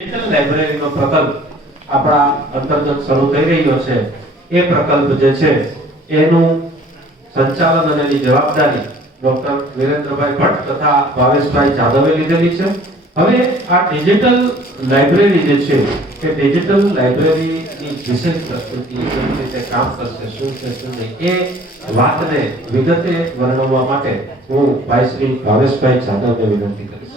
Digital લાઇબ્રેરીનો પ્રકલ્પ આપણા અંતર્ગત શરૂ થઈ રહ્યો છે. એ પ્રકલ્પ જે છે એનું સંચાલન અને એની જવાબદારી ડોક્ટર વિરેન્દ્રભાઈ ભટ્ટ તથા ભાવેશભાઈ જાદવે લીધેલી છે. હવે આ ડિજિટલ લાઇબ્રેરી જે છે કે ડિજિટલ લાઇબ્રેરીની વિશેષ પ્રસ્તુતિ કેવી રીતે કામ કરશે, શું છે શું નહીં, એ વાતને વિગતે વર્ણવવા માટે હું ભાઈ શ્રી ભાવેશભાઈ જાદવને વિનંતી કરીશ.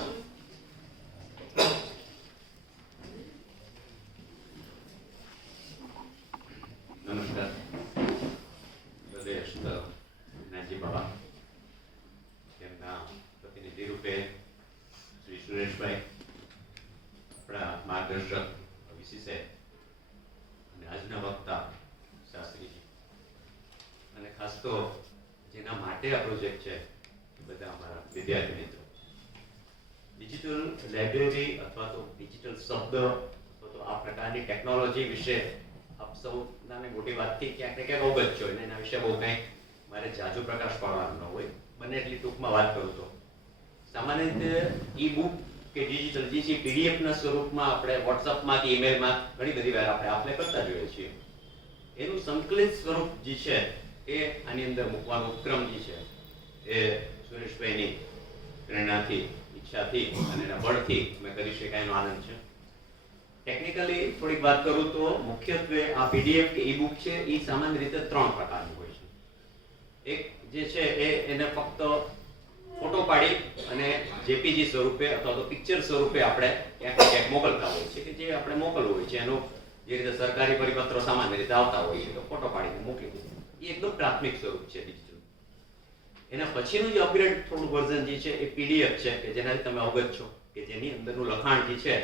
નમસ્કાર. પ્રદેશ નાજી બાબા, તેમના પ્રતિનિધિ રૂપે શ્રી સુરેશભાઈ, આપણા માર્ગદર્શક વિશિષે અને આજના વક્તા શાસ્ત્રીજી, અને ખાસ તો જેના માટે આ પ્રોજેક્ટ છે એ બધા અમારા વિદ્યાર્થી મિત્રો. ડિજિટલ લાઇબ્રેરી અથવા તો ડિજિટલ શબ્દ અથવા તો આ પ્રકારની ટેકનોલોજી વિશે આપ સૌ નાની મોટી વાતથી ક્યાંક ને ક્યાંક અવગત છો, એટલે એના વિશે બહુ કંઈ મારે જાજુ પ્રકાશ પાડવાનો ન હોય. બને એટલી ટૂંકમાં વાત કરું તો સામાન્ય રીતે ઈ બુક કે ડિજિટલ જે પીડીએફ ના સ્વરૂપમાં આપણે વોટ્સઅપમાં કે ઈમેલમાં ઘણી બધી વાર આપણે આપતા જોઈએ છીએ. એનું સંકલિત સ્વરૂપ જે છે એ આની અંદર મૂકવાનો ઉપક્રમ જે છે એ સુરેશભાઈની પ્રેરણાથી, ઈચ્છાથી અને એના બળથી મેં કરી શકાય એનો આનંદ છે. ટેકનિકલી થોડીક વાત કરું તો મુખ્યત્વે આ પીડીએફ કે ઈ બુક છે એ સામાન્ય રીતે 3 પ્રકારની હોય છે. એક જે છે એને ફક્ત ફોટો પાડી અને જેપીજી સ્વરૂપે અથવા તો પિક્ચર સ્વરૂપે આપણે ક્યાંક મોકલતા હોય છે, કે જે આપણે મોકલવું હોય છે એનું જે રીતે સરકારી પરિપત્રો સામાન્ય રીતે આવતા હોય છે તો ફોટો પાડીને મોકલી દઈએ. એ એકદમ પ્રાથમિક સ્વરૂપ છે ડિજિટલ. એના પછીનું જે અપગ્રેડ થોડું વર્ઝન જે છે એ પીડીએફ છે, કે જેનાથી તમે અવગત છો, કે જેની અંદરનું લખાણ જે છે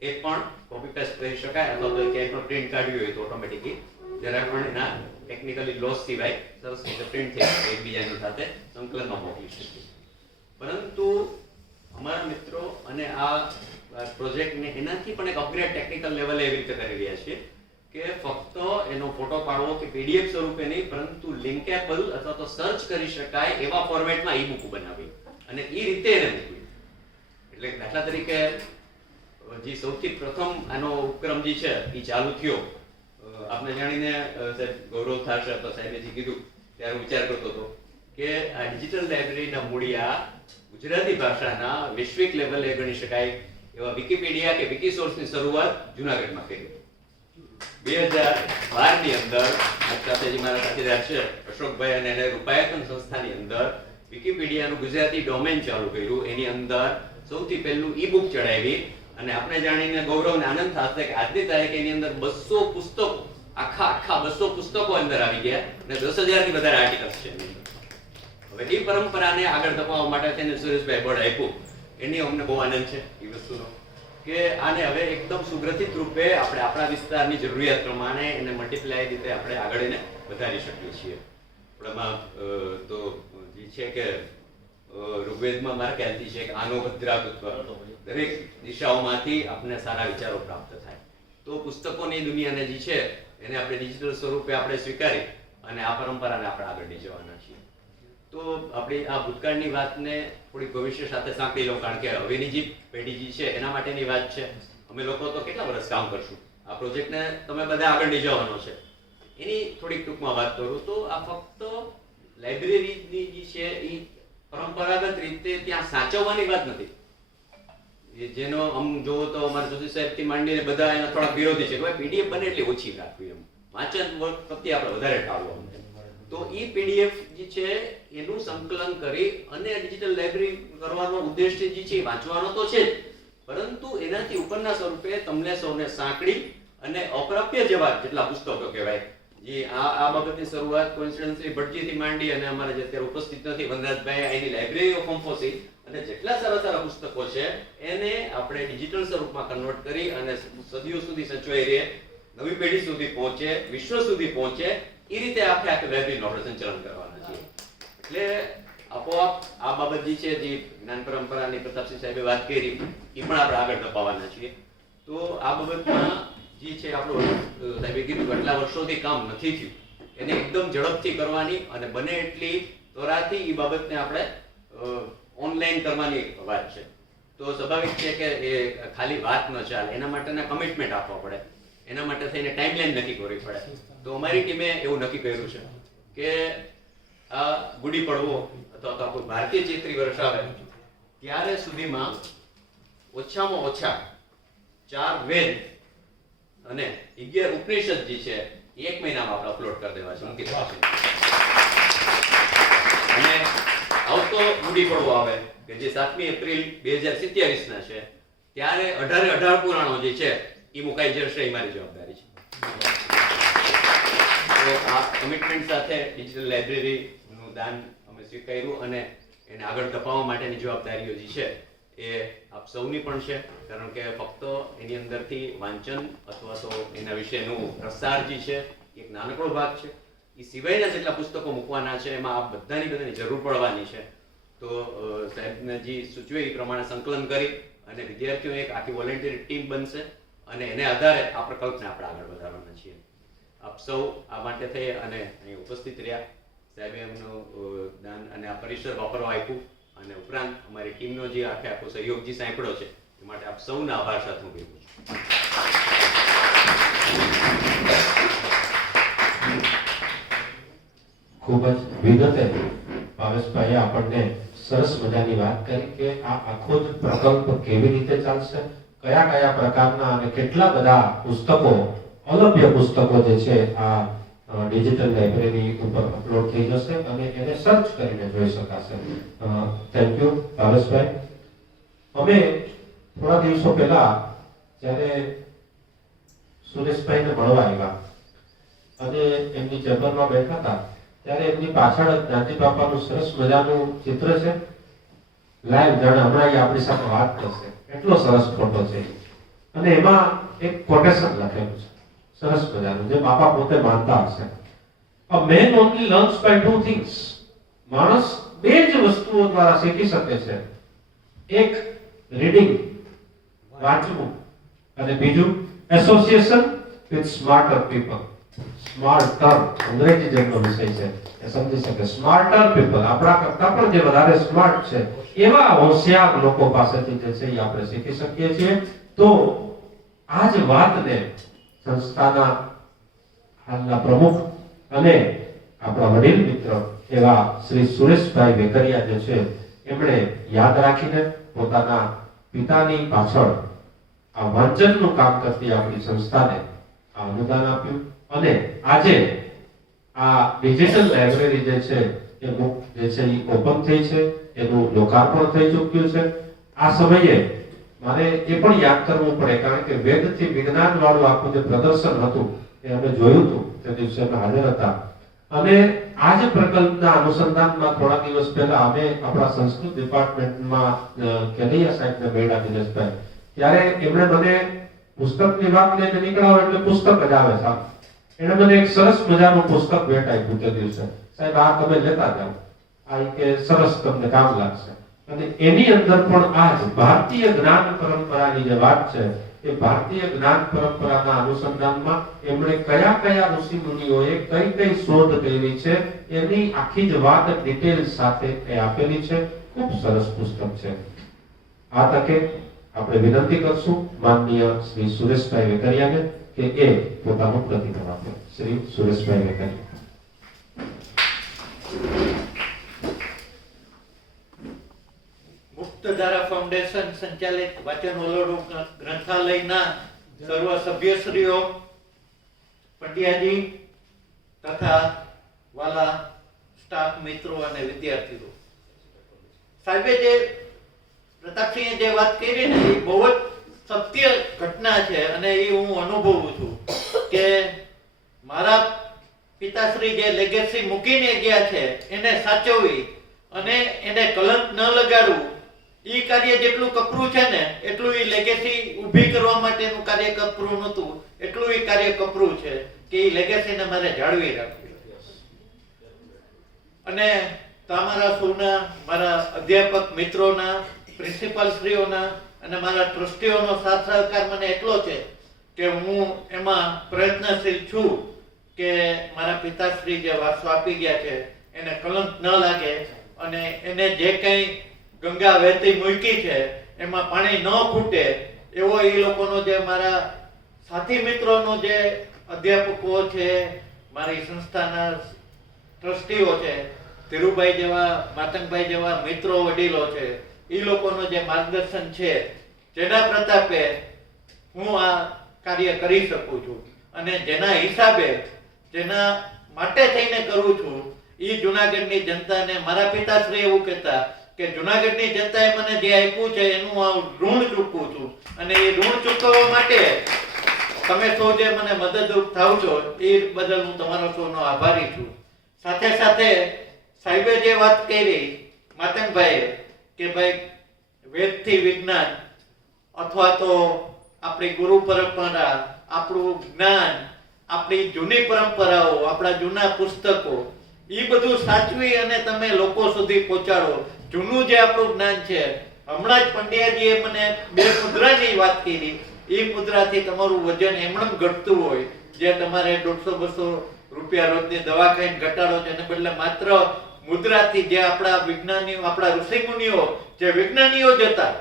એ પણ કોપી પેસ્ટ કરી શકાય અથવા તો ક્યાંય પણ પ્રિન્ટ કાઢવી હોય તો ઓટોમેટિકલી જરા પણ એના ટેકનિકલી લોસ સિવાય સરસ રીતે પ્રિન્ટ થઈ શકે, એકબીજાની સાથે સંકલનમાં મોકલી શકીએ. પરંતુ અમારા મિત્રો અને આ પ્રોજેક્ટને એનાથી પણ એક અપગ્રેડ ટેકનિકલ લેવલે એવી રીતે કરી રહ્યા છીએ કે ફક્ત એનો ફોટો પાડવો કે પીડીએફ સ્વરૂપે નહીં, પરંતુ લિંકેબલ અથવા તો સર્ચ કરી શકાય એવા ફોર્મેટમાં ઈ બુક બનાવી અને એ રીતે એને મૂકવી. એટલે દાખલા તરીકે જે સૌથી પ્રથમ આનો ઉપક્રમ જે છે એ ચાલુ થયો, આપને જાણીને સાહેબ ગૌરવ થશે, તો સાહેબે જે કીધું ત્યારે વિચાર કરતો હતો કે આ ડિજિટલ લાઇબ્રેરીના મૂળિયા ગુજરાતી ભાષાના વૈશ્વિક લેવલે ગણી શકાય એવા વિકીપીડિયા કે વિકીસોર્સની શરૂઆત જૂનાગઢમાં કરી. 2012 ની અંદર સાથે જે મારા સાથીદાર છે અશોકભાઈ અને એને રૂપાયતન સંસ્થાની અંદર વિકીપીડિયાનું ગુજરાતી ડોમેન ચાલુ કર્યું. એની અંદર સૌથી પહેલું ઈ બુક ચડાવી અને આપણે જાણીને ગૌરવ અને આનંદ થશે કે આજની તારીખે એની અંદર 200 પુસ્તકો, આખા 200 પુસ્તકો અંદર આવી ગયા અને 10,000 થી વધારે આર્ટિકલ્સ છે. હવે એ પરંપરાને આગળ ધપાવવા માટે તેને સુરેશભાઈ બળ આપ્યું. એની અમને બહુ આનંદ છે એ વસ્તુનો કે આને હવે એકદમ સુગ્રથિત રૂપે આપણે આપણા વિસ્તારની જરૂરિયાત પ્રમાણે એને મલ્ટીપ્લાય રીતે આપણે આગળ એને વધારી શકીએ છીએ. આપણામાં તો જે છે કે ઋગ્વેદમાં મારા ખ્યાલથી છે કે આનો ભદ્રાકૃત્વ, દરેક દિશાઓમાંથી આપણને સારા વિચારો પ્રાપ્ત થાય. તો પુસ્તકોની દુનિયાને જે છે એને આપણે ડિજિટલ સ્વરૂપે આપણે સ્વીકારી અને આ પરંપરાને આપણે આગળ લઈ જવાના છીએ. તો આપણી આ ભૂતકાળની વાતને થોડી ભવિષ્ય સાથે સાંકળી લો, કારણ કે હવેની જે પેઢી જે છે એના માટેની વાત છે. અમે લોકો તો કેટલા વર્ષ કામ કરશું, આ પ્રોજેક્ટને તમે બધા આગળ લઈ જવાનો છે. એની થોડીક ટૂંકમાં વાત કરું તો આ ફક્ત લાઇબ્રેરીની જે છે એ પરંપરાગત રીતે ત્યાં સાચવવાની વાત નથી. જેનો આમ જોવો તો અમારા જોશી સાહેબ થી માંડીને બધા એના થોડા વિરોધી છે કે ભાઈ પીડીએફ બને એટલી ઓછી રાખવી, એમ વાંચન પ્રત્યે આપણે વધારે ટાળવું. તો ઈ પીડીએફ જે છે એનું સંકલન કરી અને ડિજિટલ લાઇબ્રેરી કરવાનો ઉદ્દેશ્ય જે છે વાંચવાનો તો છે જ, પરંતુ એનાથી ઉપરના સ્વરૂપે તમને સૌને સાંકળી અને અપ્રાપ્ય જેવા જેટલા પુસ્તકો કહેવાય જે આ બાબતની શરૂઆત કોઇન્સિડન્સલી ભટજીથી માંડી અને અમારે જે અત્યારે ઉપસ્થિત નથી વનરાજભાઈ એની લાઇબ્રેરી ઓફ કંફોસી અને જેટલા સારા પુસ્તકો છે એને આપણે ડિજિટલ સ્વરૂપમાં કન્વર્ટ કરી અને સદીઓ સુધી સચવાઈ રહે, નવી પેઢી સુધી પહોંચે, વિશ્વ સુધી પહોંચે, એ રીતે આખે લાઇબ્રેરીનું આપણે સંચાલન કરવાના છીએ. એટલે આપોઆપ આ બાબત જે છે જે જ્ઞાન પરંપરાની પ્રતાપસિંહ સાહેબે વાત કરી એ પણ આપણે આગળ ધપાવવાના છીએ. તો આ બાબતમાં જે છે આપણું સાહેબે કીધું આટલા વર્ષોથી કામ નથી થયું, એને એકદમ ઝડપથી કરવાની અને બને એટલી ત્વરાથી એ બાબતને આપણે ઓનલાઈન કરવાની વાત છે. તો સ્વાભાવિક છે કે એ ખાલી વાત ન ચાલે, એના માટેના કમિટમેન્ટ આપવા પડે, એના માટે થઈને ટાઈમલાઈન નક્કી કરવી પડે. તો અમારી ટીમે એવું નક્કી કર્યું છે કે આ ગુડી પડવો અથવા તો આપણું ભારતીય ચૈત્રી વર્ષ આવે ત્યારે સુધીમાં ઓછામાં ઓછા 4 વેદ અને 11 ઉપનિષદ જે છે 1 મહિનામાં આપણે અપલોડ કરી દેવા છે, મૂકી દેવા છે. અને આવતો ગુડી પડવો આવે કે જે 7મી એપ્રિલ 2027 ના છે ત્યારે 18 પુરાણો જે છે એ મુકાઈ જશે, એ મારી જવાબદારી છે. તો આ કમિટમેન્ટ સાથે ડિજિટલ લાઇબ્રેરીનું દાન અમે સ્વીકાર્યું અને એને આગળ ધપાવવા માટેની જવાબદારીઓ જે છે એ આપ સૌની પણ છે, કારણ કે ફક્ત એની અંદરથી વાંચન અથવા તો એના વિશેનું પ્રસાર જે છે એક નાનકડો ભાગ છે. એ સિવાયના જેટલા પુસ્તકો મૂકવાના છે એમાં આ બધાની જરૂર પડવાની છે. તો સાહેબને જે સૂચવે એ પ્રમાણે સંકલન કરી અને વિદ્યાર્થીઓ એક આખી વોલેન્ટિયર ટીમ બનશે અને એને આધારે આ પ્રકલ્પને આપણે આગળ વધારવાના છીએ. આપ સૌ આ માટે થઈ અને અહીં ઉપસ્થિત રહ્યા, સાહેબે એમનું દાન અને આ પરિસર વાપરવા આપ્યું અને ઉપરાંત અમારી ટીમનો જે આખો સહયોગ જે સાંપડ્યો છે એ માટે આપ સૌના આભાર સાથે હું કહું છું. ખૂબ જ વિગતે ભાવેશભાઈએ આપણને સરસ મજાની વાત કરી કે આ આખો જ પ્રકલ્પ કેવી રીતે ચાલશે, કયા કયા પ્રકારના અને કેટલા બધા પુસ્તકો, અલભ્ય પુસ્તકો જે છે આ ડિજિટલ લાઇબ્રેરી ઉપર અપલોડ થઈ જશે અને એને સર્ચ કરીને જોઈ શકાશે. થેન્ક યુ ભાવેશભાઈ. અમે થોડા દિવસો પહેલા જ્યારે સુરેશભાઈને મળવા આવ્યા અને એમની ચેમ્બરમાં બેઠા હતા ત્યારે એમની પાછળ જ્ઞાનજી બાપાનું સરસ મજાનું ચિત્ર છે, લાઈવ જાણે હમણાં આપણી સાથે વાત કરશે, એટલો સરસ ફોટો છે. અને એમાં એક કોટેશન લખેલું છે સરસ મજાનું, જે બાપા પોતે માનતા હશે. A man only learns by 2 things. માણસ 2 જ વસ્તુઓ દ્વારા શીખી શકે છે. એક રીડિંગ, વાંચવું, અને બીજું association with smarter people. Smarter અંગ્રેજી જેમનો વિષય છે એ સમજી શકે. સ્માર્ટર પીપલ, આપણા કરતા પણ જે વધારે સ્માર્ટ છે એવા હોશિયાર લોકો પાસેથી જે છે એ આપણે શીખી શકીએ છીએ. તો આ જ વાતને સંસ્થાના હાલના પ્રમુખ અને આપણા વડીલ મિત્ર એવા શ્રી સુરેશભાઈ વેકરિયા જે છે એમણે યાદ રાખીને પોતાના પિતાની પાછળ આ વાંચનનું કામ કરતી આપણી સંસ્થાને આ અનુદાન આપ્યું અને આજે આ ડિજિટલ લાઇબ્રેરી જે છે એ બુક જે છે એ ઓપન થઈ છે, એનું લોકાર્પણ થઈ ચૂક્યું છે. આ સમયે મારે એ પણ યાદ કરવું પડે, કારણ કે વેદથી વિજ્ઞાન વાળું આખું જે પ્રદર્શન હતું એ અમે જોયું હતું, તે દિવસે અમે હાજર હતા. અને આ જ પ્રકલ્પના અનુસંધાનમાં થોડા દિવસ પહેલા અમે આપણા સંસ્કૃત ડિપાર્ટમેન્ટમાં કેલૈયા સાહેબને મળ્યા દિનેશભાઈ, ત્યારે એમણે મને પુસ્તકની વાત લઈને નીકળ્યા એટલે પુસ્તક જ આવે સાહેબ. એણે મને એક સરસ મજાનું પુસ્તક ભેટ આપ્યું તે દિવસે, સાહેબ આ તમે લેતા જાઓ, આ કે સરસ તમને કામ લાગશે. અને એની અંદર પણ આ જ ભારતીય જ્ઞાન પરંપરાની જે વાત છે એ ભારતીય જ્ઞાન પરંપરાના અનુસંધાનમાં એમણે કયા કયા ઋષિ મુનિઓએ કઈ કઈ શોધ કરી છે એની આખી જ વાત ડિટેલ સાથે એ આપેલી છે. ખૂબ સરસ પુસ્તક છે. આ તકે આપણે વિનંતી કરશું માનનીય શ્રી સુરેશભાઈ વેકરિયાને કે એ પોતાનું પ્રતિભાવ આપે. શ્રી સુરેશભાઈ વેકરિયા. મુક્તધારા ફાઉન્ડેશન સંચાલિત વાચન ઓલવડું ગ્રંથાલયના સર્વ સભ્યશ્રીઓ, પંડ્યાજી તથા વાલા સ્ટાફ મિત્રો અને વિદ્યાર્થીઓ, સાહેબે જે પ્રતાપસિંહે જે વાત કરી ને એ બહુ જ સત્ય ઘટના છે અને એ હું અનુભવું છું કે મારા પિતાશ્રી જે લેગેસી મૂકીને ગયા છે એને સાચવવી અને એને કલંક ન લગાડવું, એ કાર્ય જેટલું કપરું છે ને એટલું એ લેગેસી ઊભી કરવા માટેનું કાર્ય કપરું નહોતું, એટલું એ કાર્ય કપરું છે કે એ લેગેસીને મારે જાળવી રાખવી. અને તમારા સૌના, મારા અધ્યાપક મિત્રોના, પ્રિન્સિપાલ શ્રીઓના અને મારા ટ્રસ્ટીઓનો સાથ સહકાર મને એટલો છે કે હું એમાં પ્રયત્નશીલ છું કે મારા પિતાશ્રી જે વારસો આપી ગયા છે એને કલંક ન લાગે અને એને જે કંઈ ગંગા વહેતી મૂકી છે એમાં પાણી ન ખૂટે એવો એ લોકોનો જે મારા સાથી મિત્રોનો જે અધ્યાપકો છે, મારી સંસ્થાના ટ્રસ્ટીઓ છે, ધીરુભાઈ જેવા, માતંગભાઈ જેવા મિત્રો વડીલો છે, એ લોકોનો જે માર્ગદર્શન છે, જેના પ્રતાપે હું આ કાર્ય કરી શકું છું અને જેના હિસાબે, જેના માટે થઈને કરું છું. એ જુનાગઢની જનતાને, મારા પિતાશ્રી એવું કહેતા કે જુનાગઢની જનતાએ મને જે આપ્યું છે એનું હું ઋણ ચૂકવું છું અને એ ઋણ ચૂકવવા માટે તમે સૌ જે મને મદદરૂપ થાવ છો એ બદલ હું તમારો સૌનો આભારી છું. સાથે સાથે સાહેબે જે વાત કરી માતંગભાઈએ કે ભાઈ વેદથી વિજ્ઞાન અથવા તો આપણી ગુરુ પરંપરા, આપણું જ્ઞાન, આપણી જૂની પરંપરાઓ, આપણા જૂના પુસ્તકો, એ બધું સાચવી અને તમે લોકો સુધી પહોંચાડો. જૂનું જે આપણું જ્ઞાન છે, હમણાં જ પંડ્યાજીએ મને 2 મુદ્રાની વાત કરી. એ મુદ્રાથી તમારું વજન એમણમ ઘટતું હોય, જે તમારે 150-200 રૂપિયા રોજની દવા ખાઈને ઘટાડો છે, એને બદલે માત્ર મુદ્રાથી જે આપણા વિજ્ઞાનીઓ, આપણા ઋષિમુનિઓ, જે વિજ્ઞાનીઓ જ હતા,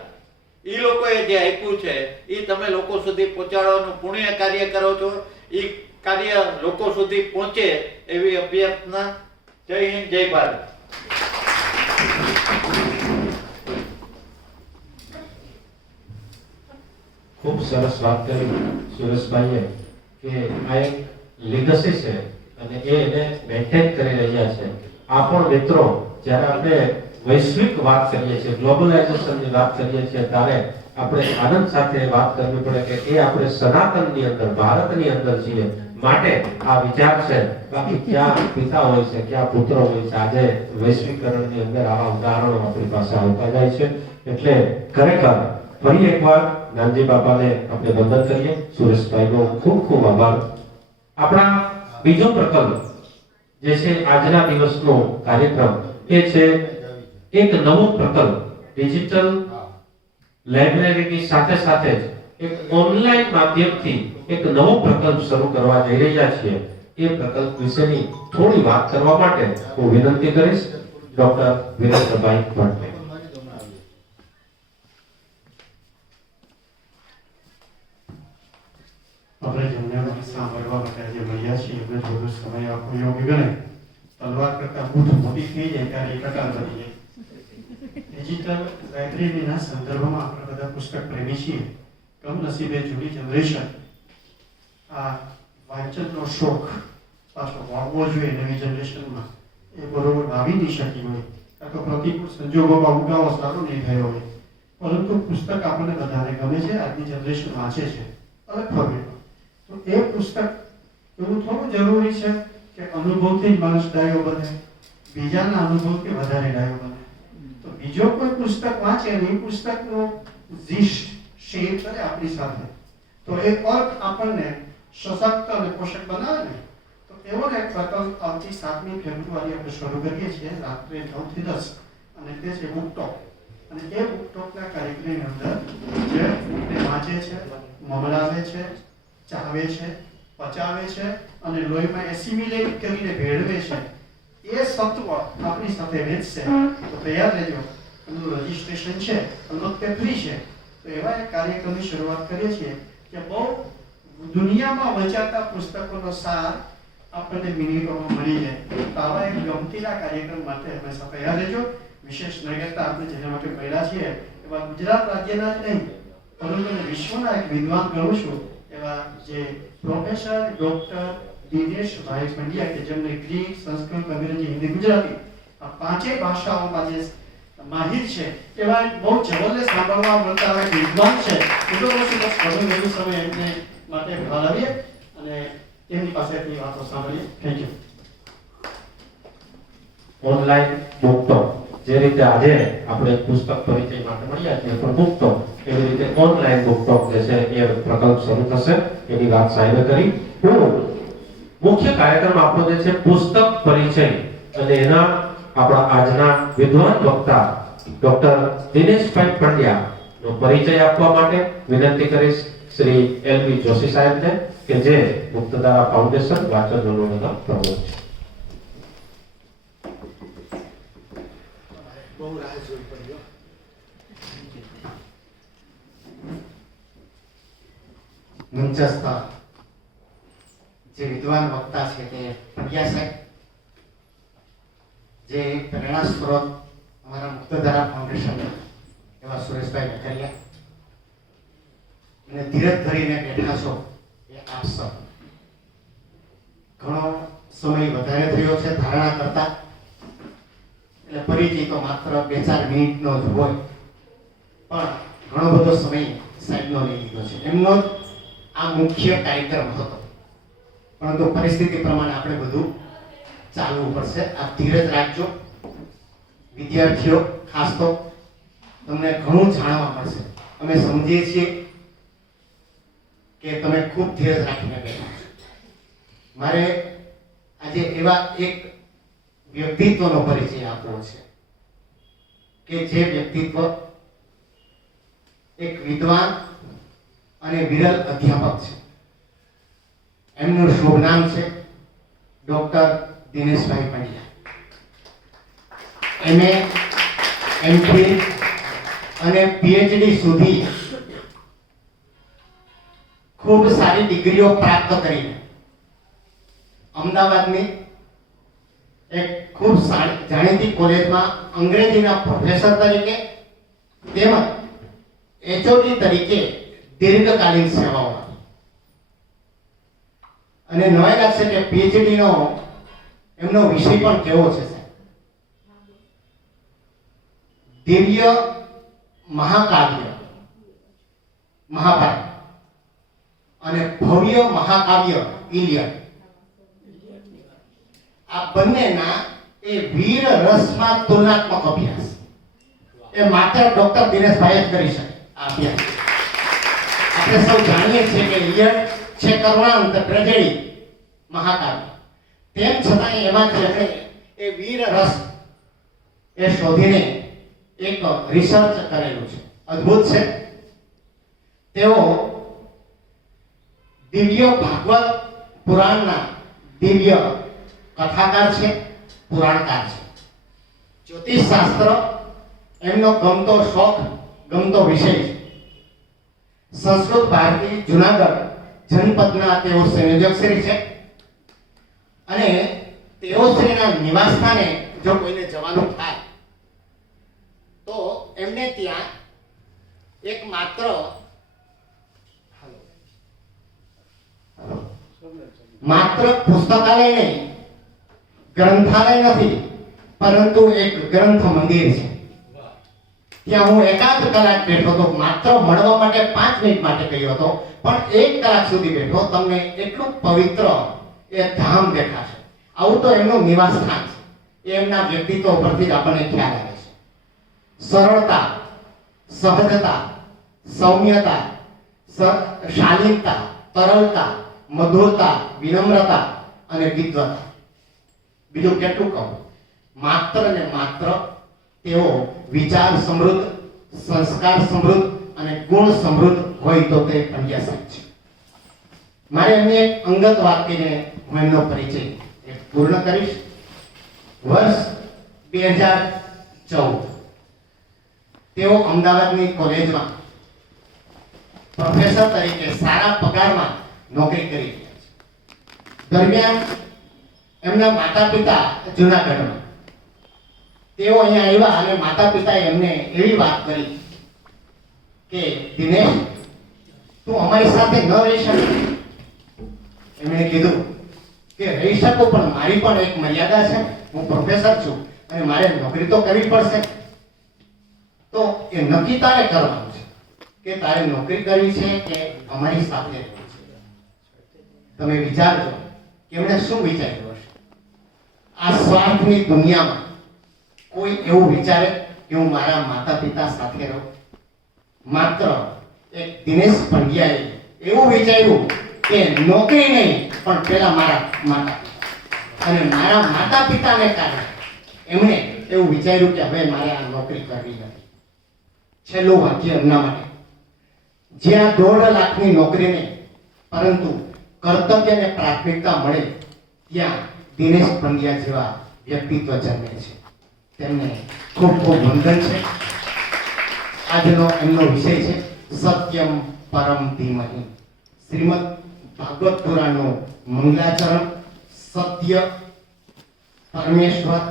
એ લોકોએ જે આપ્યું છે એ તમે લોકો સુધી પહોંચાડવાનું પુણ્ય કાર્ય કરો છો. એ કાર્ય લોકો સુધી પહોંચે એવી અભ્યર્થના. જય હિન્દ, જય ભારત. ખૂબ સરસ વાત કરી સુરેશભાઈએ કે આ એક લીગસી છે અને એને મેન્ટેન કરી રહ્યા છે. આ પણ મિત્રો, જ્યારે આપણે વૈશ્વિક વાત કરીએ છીએ, ગ્લોબલાઇઝેશનની વાત કરીએ છીએ, ત્યારે આપણે આનંદ સાથે વાત કરવી પડે કે એ આપણે સનાતનની અંદર, ભારતની અંદર છીએ, માટે આ વિચાર છે. બાકી ક્યાં પિતા હોય છે, ક્યાં પુત્ર હોય છે. આજે વૈશ્વિકરણની અંદર આવા ઉદાહરણો આપણી પાસે આવતા જાય છે. એટલે ખરેખર ફરી એકવાર નાનજી બાપાને આપણે વંદન કરીએ. સુરેશભાઈનો ખૂબ ખૂબ આભાર. આપણા બીજો પ્રકલ્પ જે છે આજના દિવસનો કાર્યક્રમ, એ છે એક નવો પ્રકલ્પ. ડિજિટલ લાઇબ્રેરીની સાથે સાથે જ એક ઓનલાઈન માધ્યમથી એક નવો પ્રકલ્પ શરૂ કરવા જઈ રહ્યા છીએ. એ પ્રકલ્પ વિશેની થોડી વાત કરવા માટે હું વિનંતી કરીશ ડોક્ટર વિરેન્દ્રભાઈ ભટ્ટને. આપણે જેમને સાંભળવા માટે આજે મળ્યા છીએ એમને થોડો સમય આપવો યોગ્ય ગણે. તલવાર કરતા બુદ્ધ મોટી થઈ જાય ત્યારે એ કટાર બની જાય. ડિજિટલ લાઇબ્રેરીના સંદર્ભમાં આપણે બધા પુસ્તક પ્રેમી છીએ. કમનસીબે જૂની જનરેશન આ વાંચનનો શોખ પાછો વાવવો જોઈએ નવી જનરેશનમાં, એ બરોબર વાવી નહીં શકી હોય, કાં તો પ્રતિકૂળ સંજોગોમાં ઉગાવો સારો નહીં થયો હોય. પરંતુ પુસ્તક આપણને બધાને ગમે છે, આજની જનરેશન વાંચે છે અલગ ફોર્મેટમાં. તો એ પુસ્તક એવું થોડું જરૂરી છે કે અનુભવથી જ માણસ ડાયો બને, બીજાના અનુભવથી વધારે ડાયો બને. તો બીજો કોઈ પુસ્તક વાંચે અને એ પુસ્તકનો જીષ્ટ શેર કરે આપણી સાથે, તો એ અર્થ આપણને સશક્ત અને પોષક બનાવે ને. તો એવો ને એક પ્રકલ્પ આવતી 7મી ફેબ્રુઆરી આપણે શરૂ કરીએ છીએ રાત્રે 9 થી 10, અને તે છે બુક ટોક. અને એ બુક ટોકના કાર્યક્રમની અંદર જે બુકને વાંચે છે, મમરાવે છે, ચાવે છે, પચાવે છે અને લોહીમાં એસિમિલેટ કરીને ભેળવે છે, એ સત્વ આપણી સાથે વેચશે. તો તૈયાર રહેજો. એનું રજીસ્ટ્રેશન છે, અલબત્ત તે ફ્રી છે. તો એવા એક કાર્યક્રમની શરૂઆત કરીએ છીએ કે બહુ દુનિયામાં વચાતા પુસ્તકોનો સાર આપણને મિનિટોમાં મળી જાય. તો આવા એક ગમતીના કાર્યક્રમ માટે હંમેશા તૈયાર રહેજો. વિશેષ નગરતા આપણે જેના માટે મળ્યા છીએ એવા ગુજરાત રાજ્યના જ નહીં પરંતુ વિશ્વના એક વિદ્વાન કહું છું એવા જે પ્રોફેસર ડોક્ટર દિનેશભાઈ પંડ્યા કે જેમને ગ્રીક, સંસ્કૃત, અંગ્રેજી, હિન્દી, ગુજરાતી આ 5 ભાષાઓમાં જે માહિર છે, એવા બહુ જવલ્લે સાંભળવા મળતા એવા વિદ્વાન છે. એટલો બધો વધુ સમય એમને માટે ફાળવીએ અને તેમની પાસેથી વાતો સાંભળીએ. Thank you. Online book talk, જે રીતે આજે આપણે પુસ્તક પરિચય માટે મળ્યા છીએ પણ બુક ટોક, એવી રીતે ઓનલાઈન બુક ટોક જે છે એ પ્રકલ્પ શરૂ થશે. એની વાત સાહેબે કરી. મુખ્ય કાર્યક્રમ આપણો જે છે પુસ્તક પરિચય, અને એના આપણા આજના વિદ્વાન વક્તા ડોક્ટર દિનેશભાઈ પંડ્યા નો પરિચય આપવા માટે વિનંતી કરીશ શ્રી એલવી જોશી સાહેબને કે જે મુક્તધારા ફાઉન્ડેશન વાચન વલોડના પ્રમુખ છે. બહુ રાહ જોઈ પડ્યો. મંચસ્થ જે વિદ્વાન વક્તા છે તે પંડ્યા સાહેબ, જે પ્રેરણા સ્ત્રોત અમારા મુક્તધારા ફાઉન્ડેશન એવા સુરેશભાઈ નકરિયા, અને ધીરજ ધરીને બેઠા છો એ આપ સૌ. ઘણો સમય વધારે થયો છે ધારણા કરતા, એટલે પરિચય તો માત્ર 2-4 મિનિટનો જ હોય, પણ ઘણો બધો સમય સાહેબનો લઈ લીધો છે. એમનો જ આ મુખ્ય કાર્યક્રમ હતો, પરંતુ પરિસ્થિતિ પ્રમાણે આપણે બધું ચાલવું પડશે. આપ ધીરજ રાખજો. વિદ્યાર્થીઓ ખાસ તો તમને ઘણું જાણવા મળશે. અમે સમજીએ છીએ કે તમે ખૂબ ધીરજ રાખીને બેઠા છો. મારે આજે એવા એક વ્યક્તિત્વનો પરિચય આપવો છે કે જે વ્યક્તિત્વ એક વિદ્વાન અને વિરલ અધ્યાપક છે. એમનું શુભ નામ છે doctor Dineshbhai Pandya. MA, MPhil અને PhD સુધી ખૂબ સારી ડિગ્રીઓ પ્રાપ્ત કરીને અમદાવાદની એક ખૂબ જાણીતી કોલેજમાં અંગ્રેજીના પ્રોફેસર તરીકે તેમજ HOD તરીકે દીર્ઘકાલીન સેવાઓ આપી. અને નવાઈ લાગશે કે PhD નો એમનો વિષય પણ કેવો છે સાહેબ? દિવ્ય મહાકાવ્ય મહાભારત અને ભવ્ય મહાકાવ્ય ઇલિયડ. આ બંનેના એ વીર રસમાં તુલનાત્મક અભ્યાસ એ માત્ર ડોક્ટર દિનેશભાઈ જ કરી શકે. આ અભ્યાસ આપણે સૌ જાણીએ છીએ કે ઇલિયડ છે કરુણાંત ટ્રેજેડી મહાકાવ્ય, તેમ છતાં એમાંથી આપણે એ વીર રસ એ શોધીને એક રિસર્ચ કરેલું છે. અદ્ભુત છે. તેઓ દિવ્ય ભાગવત પુરાણના દિવ્ય કથાકાર છે, પુરાણકાર છે. જ્યોતિષ શાસ્ત્ર એમનો ગમતો શોખ, ગમતો વિષય છે. સંસ્કૃત ભારતી જુનાગઢ જનપદના તેઓ સંયોજક શ્રી છે. અને તેઓ શ્રીના નિવાસ સ્થાને જો કોઈને જવાનું થાય તો એમને ત્યાં એક માત્ર પુસ્તકાલય નહીં, ગ્રંથાલય નથી, પરંતુ એક ગ્રંથ મંદિર છે. ત્યાં હું એકાદ કલાક બેઠો તો, માત્ર મળવા માટે 5 મિનિટ માટે ગયો હતો, પણ 1 કલાક સુધી બેઠો. તમને એટલું પવિત્ર એ ધામ દેખાશે. આવું તો એમનું નિવાસ સ્થાન છે. એ એમના વ્યક્તિત્વ પરથી જ આપણને ખ્યાલ આવે છે. સરળતા, સહજતા, સૌમ્યતા, શાલીનતા, તરલતા, મધુરતા, વિનમ્રતા અને વિદ્વતા. બીજું કેટલું કહું? માત્ર ને માત્ર તેઓ વિચાર સમૃદ્ધ, સંસ્કાર સમૃદ્ધ અને ગુણ સમૃદ્ધ હોય તો તે પંડ્યા સાહેબ છે. મારે એમની એક અંગત વાત કહીને હું એમનો પરિચય પૂર્ણ કરીશ. વર્ષ 2014 તેઓ અમદાવાદની કોલેજમાં પ્રોફેસર તરીકે સારા પગારમાં નોકરી કરી રહ્યા છે. દરમિયાન એમના માતા પિતા જુનાગઢમાં, તેઓ અહીંયા આવ્યા અને માતા પિતાએ એમને એવી વાત કરી કે દિનેશ, તું અમારી સાથે ન રહી શકે. એમણે કીધું કે રહી શકું, પણ મારી પણ એક મર્યાદા છે. હું પ્રોફેસર છું અને મારે નોકરી તો કરવી પડશે. તો એ નક્કી તારે કરવાનું છે કે તારે નોકરી કરવી છે કે અમારી સાથે રહેવું છે. તમે વિચારજો કે એમણે શું વિચાર્યું હશે. આ સ્વાર્થની દુનિયામાં કોઈ એવું વિચારે કે હું મારા માતા પિતા સાથે રહું? માત્ર એક દિનેશ પંડ્યાએ એવું વિચાર્યું કે નોકરી નહીં, પણ પેલા મારા માતા પિતા, અને મારા માતા પિતાને કારણે એમણે એવું વિચાર્યું કે હવે મારે આ નોકરી કરવી નથી. છેલ્લું વાક્ય એમના માટે, જ્યાં 1.5 લાખની નોકરી નહીં, પરંતુ કર્તવ્યને પ્રાથમિકતા મળે, ત્યાં દિનેશ પંડ્યા જેવા વ્યક્તિત્વ જન્મે છે. તેમને ખૂબ ખૂબ વંદન છે. આજનો એમનો વિષય છે સત્યમ પરમ ધીમહિ. શ્રીમદ ભાગવત પુરાણનું મંગલાચરણ, સત્ય, પરમેશ્વર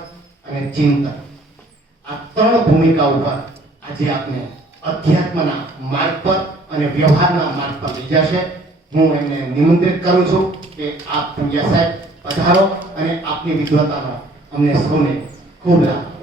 અને ચિંતન, આ ત્રણ ભૂમિકા ઉપર આજે આપને અધ્યાત્મના માર્ગ પર અને વ્યવહારના માર્ગ પર લઈ જશે. હું એમને નિમંત્રિત કરું છું કે આપ પૂજ્ય સાહેબ પધારો અને આપની વિદ્વતાનો અમને સૌને ખૂબ લાભ.